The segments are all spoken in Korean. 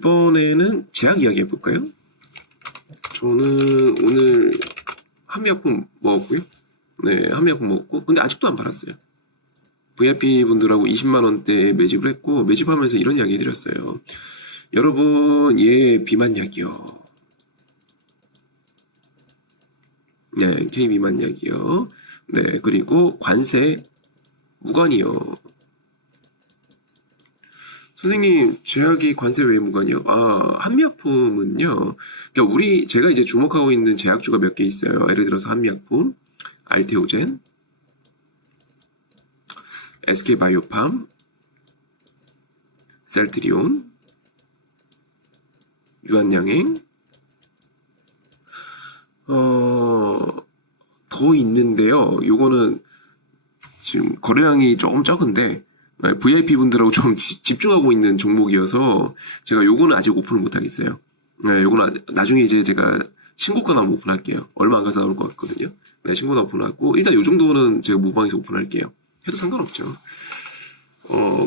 이번에는 제약 이야기 해볼까요? 저는 오늘 한미약품 먹었고요. 네, 한미약품 먹었고, 근데 아직도 안 팔았어요. VIP 분들하고 20만원대 매집을 했고, 매집하면서 이런 이야기 해드렸어요. 여러분, 얘 비만약이요. 네, K 비만약이요. 네, 그리고 관세 무관이요. 선생님, 제약이 관세 왜 무관이요? 한미약품은요. 그러니까 제가 이제 주목하고 있는 제약주가 몇 개 있어요. 예를 들어서 한미약품, 알테오젠, SK바이오팜, 셀트리온, 유한양행, 더 있는데요. 요거는 지금 거래량이 조금 적은데, VIP 분들하고 좀 집중하고 있는 종목이어서 제가 요거는 아직 오픈을 못 하겠어요. 네, 요거는 나중에 이제 제가 신고가 나오면 오픈할게요. 얼마 안 가서 나올 것 같거든요. 네, 신고나 오픈하고 일단 요 정도는 제가 무방에서 오픈할게요. 해도 상관없죠.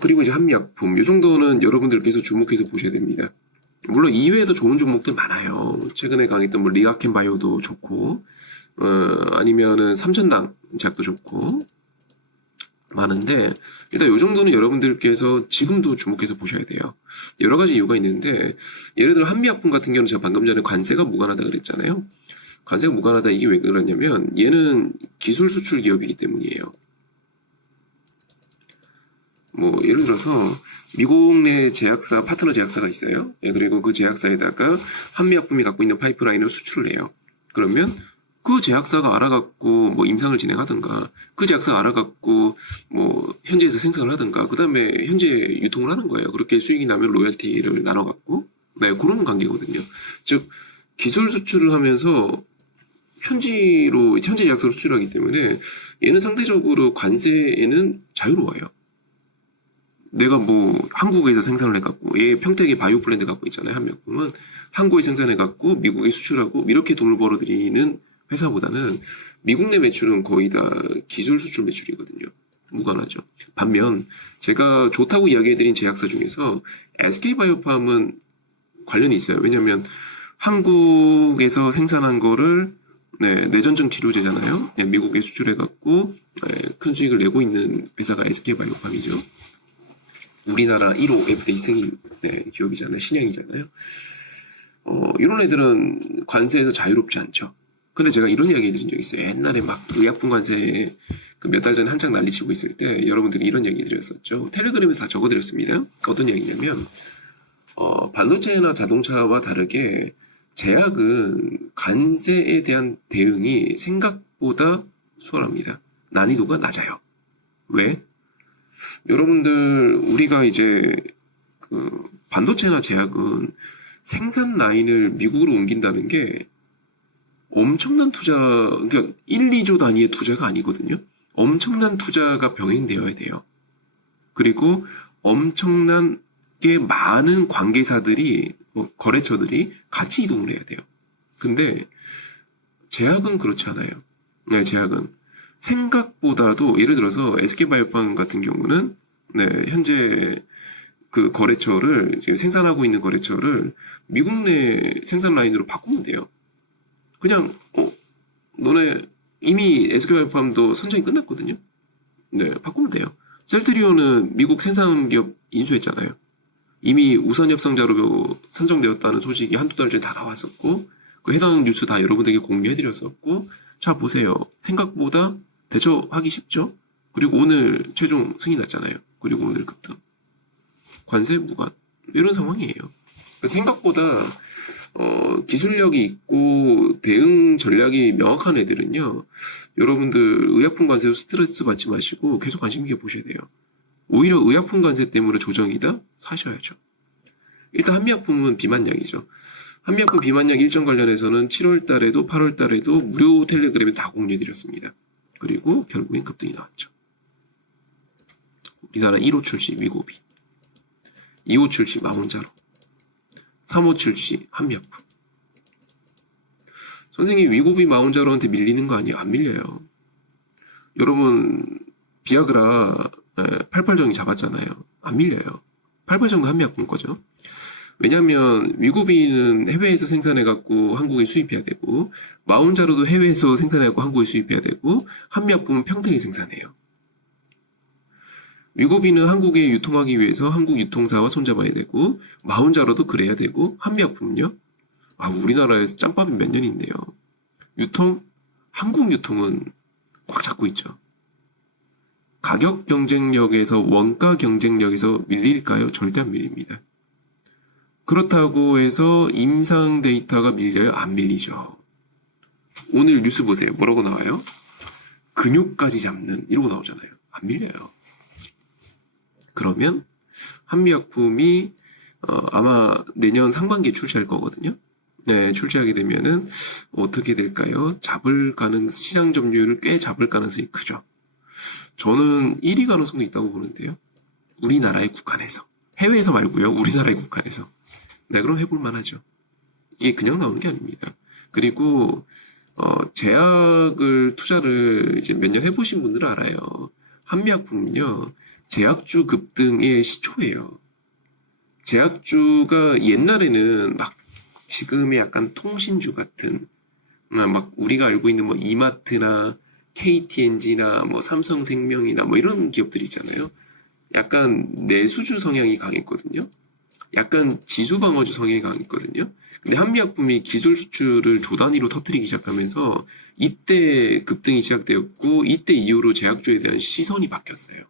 그리고 이제 한미약품 요 정도는 여러분들께서 주목해서 보셔야 됩니다. 물론 이외에도 좋은 종목들 많아요. 최근에 강했던 뭐 리가켄 바이오도 좋고, 아니면은 삼천당 제약도 좋고 많은데, 일단 요 정도는 여러분들께서 지금도 주목해서 보셔야 돼요. 여러 가지 이유가 있는데, 예를 들어 한미약품 같은 경우는 제가 방금 전에 관세가 무관하다 그랬잖아요. 관세가 무관하다, 이게 왜 그러냐면 얘는 기술 수출 기업이기 때문이에요. 뭐 예를 들어서 미국 내 제약사, 파트너 제약사가 있어요. 그리고 그 제약사에다가 한미약품이 갖고 있는 파이프라인을 수출을 해요. 그러면 그 제약사가 알아갖고 뭐 임상을 진행하든가, 그 제약사가 알아갖고 뭐 현지에서 생산을 하든가, 그 다음에 현재 유통을 하는 거예요. 그렇게 수익이 나면 로열티를 나눠갖고, 네, 그런 관계거든요. 즉 기술 수출을 하면서 현지 제약사로 수출하기 때문에 얘는 상대적으로 관세에는 자유로워요. 내가 뭐 한국에서 생산을 해갖고, 얘 평택에 바이오 플랜트 갖고 있잖아요. 한미약품은 한국에 생산해갖고 미국에 수출하고 이렇게 돈을 벌어들이는 회사보다는 미국 내 매출은 거의 다 기술 수출 매출이거든요. 무관하죠. 반면 제가 좋다고 이야기해드린 제약사 중에서 SK바이오팜은 관련이 있어요. 왜냐하면 한국에서 생산한 거를 내전증 치료제잖아요. 미국에 수출해갖고 큰 수익을 내고 있는 회사가 SK바이오팜이죠. 우리나라 1호 FDA 승인 기업이잖아요. 신약이잖아요. 이런 애들은 관세에서 자유롭지 않죠. 근데 제가 이런 이야기 해드린 적이 있어요. 옛날에 막 의약품 관세 몇 달 전에 한창 난리치고 있을 때 여러분들이 이런 얘기 드렸었죠. 텔레그램에 다 적어드렸습니다. 어떤 얘기냐면 반도체나 자동차와 다르게 제약은 관세에 대한 대응이 생각보다 수월합니다. 난이도가 낮아요. 왜? 여러분들 우리가 이제 반도체나 제약은 생산 라인을 미국으로 옮긴다는 게 엄청난 투자, 그러니까 1, 2조 단위의 투자가 아니거든요. 엄청난 투자가 병행되어야 돼요. 그리고 엄청나게 많은 관계사들이, 거래처들이 같이 이동을 해야 돼요. 근데 제약은 그렇지 않아요. 네, 제약은 생각보다도, 예를 들어서 SK바이오팜 같은 경우는 현재 그 거래처를, 지금 생산하고 있는 거래처를 미국 내 생산 라인으로 바꾸면 돼요. 그냥 너네 이미 SK바이오팜도 선정이 끝났거든요. 네, 바꾸면 돼요. 셀트리온은 미국 생산 기업 인수했잖아요. 이미 우선 협상자로 선정되었다는 소식이 한두 달 전에 다 나왔었고, 그 해당 뉴스 다 여러분들에게 공유해드렸었고, 자 보세요. 생각보다 대처하기 쉽죠? 그리고 오늘 최종 승인 났잖아요. 그리고 오늘 급등. 관세 무관. 이런 상황이에요. 생각보다 기술력이 있고 대응 전략이 명확한 애들은요, 여러분들 의약품 관세로 스트레스 받지 마시고 계속 관심 있게 보셔야 돼요. 오히려 의약품 관세 때문에 조정이다? 사셔야죠. 일단 한미약품은 비만약이죠. 한미약품 비만약 일정 관련해서는 7월 달에도 8월 달에도 무료 텔레그램에 다 공유해드렸습니다. 그리고 결국엔 급등이 나왔죠. 우리나라 1호 출시 위고비, 2호 출시 마운자로, 3호 출시 한미약품. 선생님, 위고비 마운자로한테 밀리는 거 아니에요? 안 밀려요. 여러분 비아그라 88정이 잡았잖아요. 안 밀려요. 88정도 한미약품 거죠. 왜냐하면 위고비는 해외에서 생산해갖고 한국에 수입해야 되고 마운자로도 해외에서 생산해갖고 한국에 수입해야 되고 한미약품은 평등히 생산해요. 위고비는 한국에 유통하기 위해서 한국 유통사와 손잡아야 되고 마운자로도 그래야 되고 한미약품은요? 우리나라에서 짬밥이 몇 년인데요. 한국 유통은 꽉 잡고 있죠. 가격 경쟁력에서 원가 경쟁력에서 밀릴까요? 절대 안 밀립니다. 그렇다고 해서 임상 데이터가 밀려요? 안 밀리죠. 오늘 뉴스 보세요. 뭐라고 나와요? 근육까지 잡는 이러고 나오잖아요. 안 밀려요. 그러면 한미약품이 아마 내년 상반기에 출시할 거거든요. 네, 출시하게 되면은 어떻게 될까요? 시장 점유율을 꽤 잡을 가능성이 크죠. 저는 1위 가능성도 있다고 보는데요. 우리나라에 국한해서. 해외에서 말고요. 우리나라에 국한해서. 네, 그럼 해볼 만하죠. 이게 그냥 나오는 게 아닙니다. 그리고 제약을 투자를 이제 몇 년 해보신 분들은 알아요. 한미약품은요, 제약주 급등의 시초예요. 제약주가 옛날에는 막 지금의 약간 통신주 같은 막 우리가 알고 있는 뭐 이마트나 KTNG나 뭐 삼성생명이나 뭐 이런 기업들 있잖아요. 약간 내수주 성향이 강했거든요. 약간 지수방어주 성향이 강했거든요. 근데 한미약품이 기술 수출을 조 단위로 터뜨리기 시작하면서 이때 급등이 시작되었고 이때 이후로 제약주에 대한 시선이 바뀌었어요.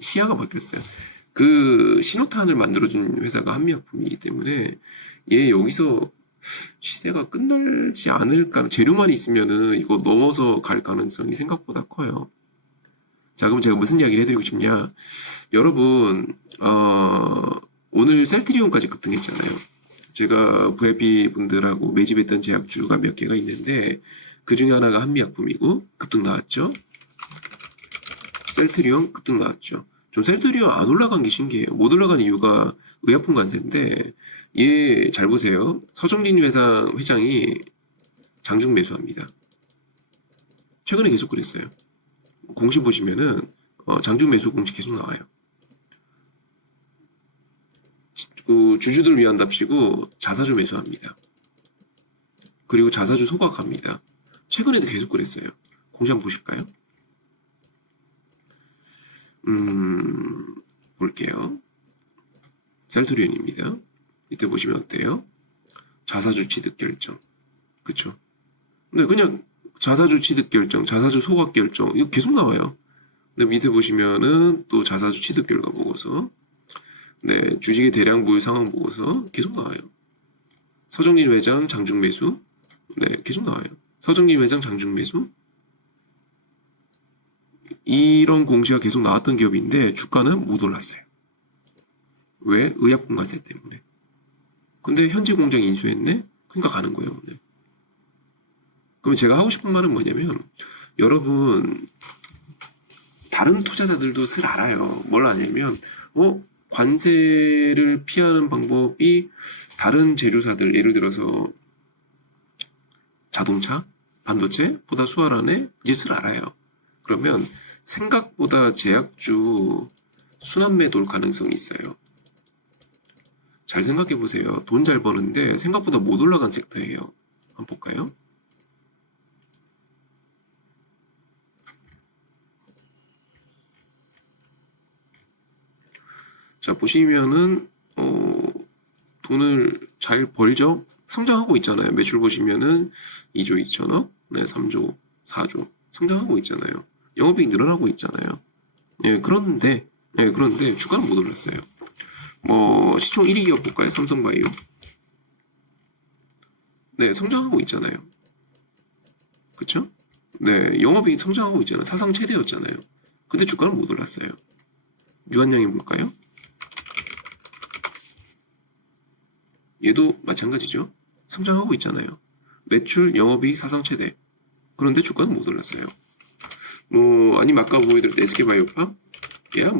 시야가 바뀌었어요. 그 신호탄을 만들어준 회사가 한미약품이기 때문에 얘 여기서 시세가 끝나지 않을까. 재료만 있으면은 이거 넘어서 갈 가능성이 생각보다 커요. 자, 그럼 제가 무슨 이야기를 해드리고 싶냐. 여러분 오늘 셀트리온까지 급등했잖아요. 제가 VIP 분들하고 매집했던 제약주가 몇 개가 있는데 그 중에 하나가 한미약품이고 급등 나왔죠. 셀트리온 급등 나왔죠. 좀 셀트리온 안 올라간 게 신기해요. 못 올라간 이유가 의약품 관세인데 얘 잘 보세요. 서정진 회장이 장중 매수합니다. 최근에 계속 그랬어요. 공시 보시면은 장중 매수 공시 계속 나와요. 주주들 위한답시고 자사주 매수합니다. 그리고 자사주 소각합니다. 최근에도 계속 그랬어요. 공시 한번 보실까요? 볼게요. 셀트리온입니다. 이때 보시면 어때요? 자사주 취득 결정. 그쵸? 근데 그냥 자사주 취득 결정, 자사주 소각 결정, 이거 계속 나와요. 근데 밑에 보시면은 또 자사주 취득 결과 보고서, 네, 주식의 대량 보유 상황 보고서 계속 나와요. 서정진 회장 장중 매수, 네, 계속 나와요. 서정진 회장 장중 매수. 이런 공시가 계속 나왔던 기업인데 주가는 못 올랐어요. 왜? 의약품 과세 때문에. 근데 현지 공장 인수했네? 그러니까 가는 거예요, 오늘. 그럼 제가 하고 싶은 말은 뭐냐면, 여러분, 다른 투자자들도 슬 알아요. 뭘 아냐면, 관세를 피하는 방법이 다른 제조사들, 예를 들어서 자동차, 반도체보다 수월하네? 이제 슬 알아요. 그러면 생각보다 제약주 순환매 돌 가능성이 있어요. 잘 생각해 보세요. 돈 잘 버는데 생각보다 못 올라간 섹터예요. 한번 볼까요? 자, 보시면은 돈을 잘 벌죠? 성장하고 있잖아요. 매출 보시면은 2조 2천억, 네, 3조, 4조 성장하고 있잖아요. 영업이익 늘어나고 있잖아요. 예, 그런데 주가는 못 올랐어요. 시총 1위 기업 볼까요? 삼성바이오. 네, 성장하고 있잖아요. 그쵸? 네, 영업이익 성장하고 있잖아요. 사상 최대였잖아요. 근데 주가는 못 올랐어요. 유한양이 볼까요? 얘도 마찬가지죠. 성장하고 있잖아요. 매출, 영업이익 사상 최대. 그런데 주가는 못 올랐어요. 아니면 아까 보여드렸던 SK바이오팜? 얘야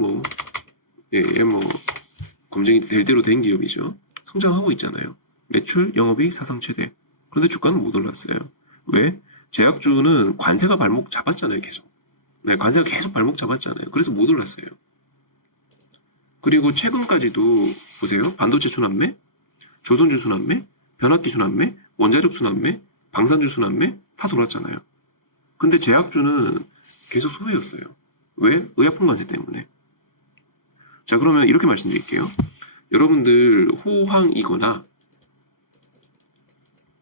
검증이 될 대로 된 기업이죠. 성장하고 있잖아요. 매출, 영업이익 사상 최대. 그런데 주가는 못 올랐어요. 왜? 제약주는 관세가 발목 잡았잖아요, 계속. 네, 관세가 계속 발목 잡았잖아요. 그래서 못 올랐어요. 그리고 최근까지도 보세요. 반도체 순환매? 조선주 순환매, 변압기 순환매, 원자력 순환매, 방산주 순환매 다 돌았잖아요. 근데 제약주는 계속 소외였어요. 왜? 의약품 관세 때문에. 자, 그러면 이렇게 말씀드릴게요. 여러분들 호황이거나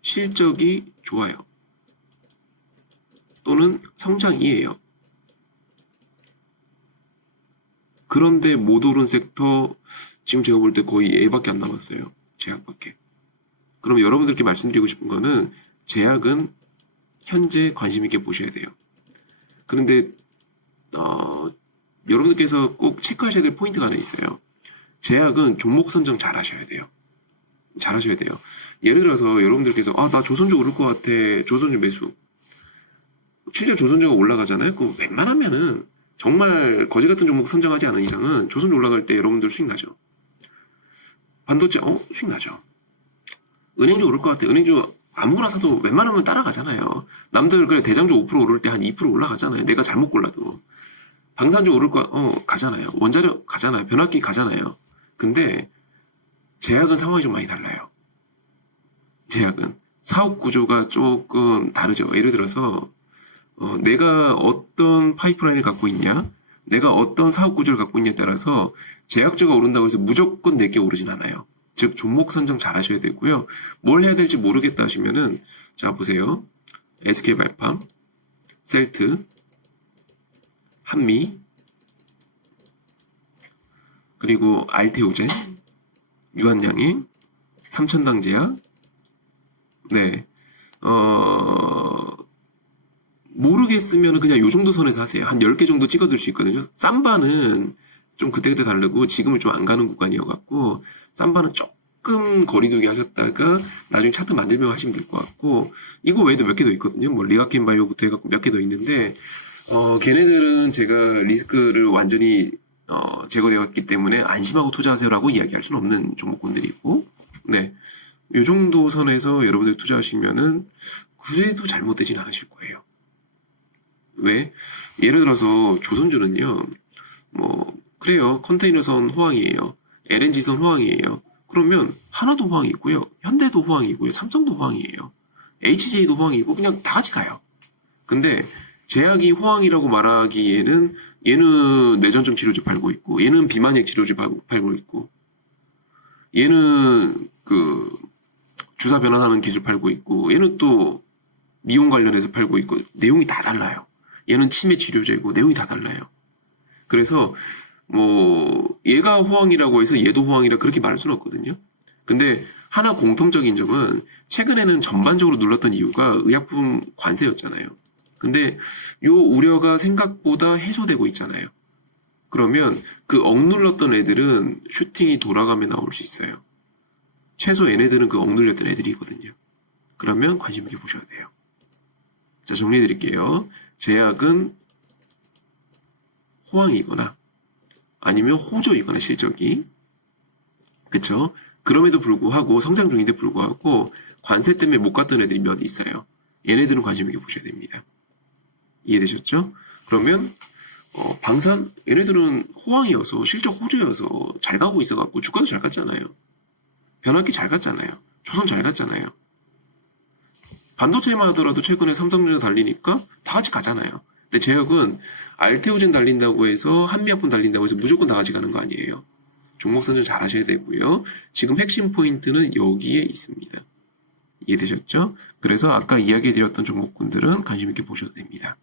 실적이 좋아요. 또는 성장이에요. 그런데 못 오른 섹터 지금 제가 볼 때 거의 A밖에 안 남았어요. 제약밖에. 그럼 여러분들께 말씀드리고 싶은 거는 제약은 현재 관심 있게 보셔야 돼요. 그런데 여러분들께서 꼭 체크하셔야 될 포인트가 하나 있어요. 제약은 종목 선정 잘 하셔야 돼요. 잘 하셔야 돼요. 예를 들어서 여러분들께서 나 조선주 오를 것 같아. 조선주 매수. 실제 조선주가 올라가잖아요. 그 웬만하면은 정말 거지 같은 종목 선정하지 않은 이상은 조선주 올라갈 때 여러분들 수익 나죠. 반도체 수익 나죠. 은행주 오를 것 같아. 은행주 아무거나 사도 웬만하면 따라가잖아요. 남들 그래 대장주 5% 오를 때 한 2% 올라가잖아요. 내가 잘못 골라도. 방산주 오를 거 가잖아요. 원자력 가잖아요. 변압기 가잖아요. 근데 제약은 상황이 좀 많이 달라요. 제약은 사업 구조가 조금 다르죠. 예를 들어서 내가 어떤 파이프라인을 갖고 있냐, 내가 어떤 사업 구조를 갖고 있냐에 따라서 제약주가 오른다고 해서 무조건 내게 오르진 않아요. 즉 종목 선정 잘 하셔야 되고요. 뭘 해야 될지 모르겠다 하시면은 자 보세요. SK발팜, 셀트, 한미, 그리고 알테오젠, 유한양행, 삼천당제약. 네, 모르겠으면 그냥 요 정도 선에서 하세요. 한 10개 정도 찍어둘 수 있거든요. 쌈바는 좀 그때그때 다르고 지금은 좀 안 가는 구간이어갖고 쌈바는 조금 거리두기 하셨다가 나중에 차트 만들면 하시면 될 것 같고 이거 외에도 몇 개 더 있거든요. 뭐 리가켄 바이오부터 해갖고 몇 개 더 있는데 걔네들은 제가 리스크를 완전히 제거되었기 때문에 안심하고 투자하세요라고 이야기할 수는 없는 종목군들이고 네, 요 정도 선에서 여러분들 투자하시면은 그래도 잘못되진 않으실 거예요. 왜? 예를 들어서 조선주는요, 그래요. 컨테이너선 호황이에요. LNG선 호황이에요. 그러면 하나도 호황이고요. 현대도 호황이고요. 삼성도 호황이에요. HJ도 호황이고 그냥 다 같이 가요. 근데 제약이 호황이라고 말하기에는 얘는 뇌전증 치료제 팔고 있고 얘는 비만약 치료제 팔고 있고 얘는 그 주사 변환하는 기술 팔고 있고 얘는 또 미용 관련해서 팔고 있고 내용이 다 달라요. 얘는 치매 치료제고 내용이 다 달라요. 그래서 얘가 호황이라고 해서 얘도 호황이라 그렇게 말할 수는 없거든요. 근데 하나 공통적인 점은 최근에는 전반적으로 눌렀던 이유가 의약품 관세였잖아요. 근데 요 우려가 생각보다 해소되고 있잖아요. 그러면 그 억눌렀던 애들은 슈팅이 돌아가며 나올 수 있어요. 최소 얘네들은 그 억눌렸던 애들이거든요. 그러면 관심 있게 보셔야 돼요. 자, 정리해 드릴게요. 제약은 호황이거나 아니면 호조이거나 실적이 그쵸? 그럼에도 불구하고 성장 중인데 불구하고 관세 때문에 못 갔던 애들이 몇 있어요. 얘네들은 관심 있게 보셔야 됩니다. 이해되셨죠? 그러면 방산 얘네들은 호황이어서 실적 호조여서 잘 가고 있어갖고 주가도 잘 갔잖아요. 변압기 잘 갔잖아요. 조선 잘 갔잖아요. 반도체만 하더라도 최근에 삼성전자 달리니까 다 같이 가잖아요. 근데 제약은 알테오젠 달린다고 해서 한미약품 달린다고 해서 무조건 다 같이 가는 거 아니에요. 종목 선정 잘 하셔야 되고요. 지금 핵심 포인트는 여기에 있습니다. 이해되셨죠? 그래서 아까 이야기해드렸던 종목군들은 관심 있게 보셔도 됩니다.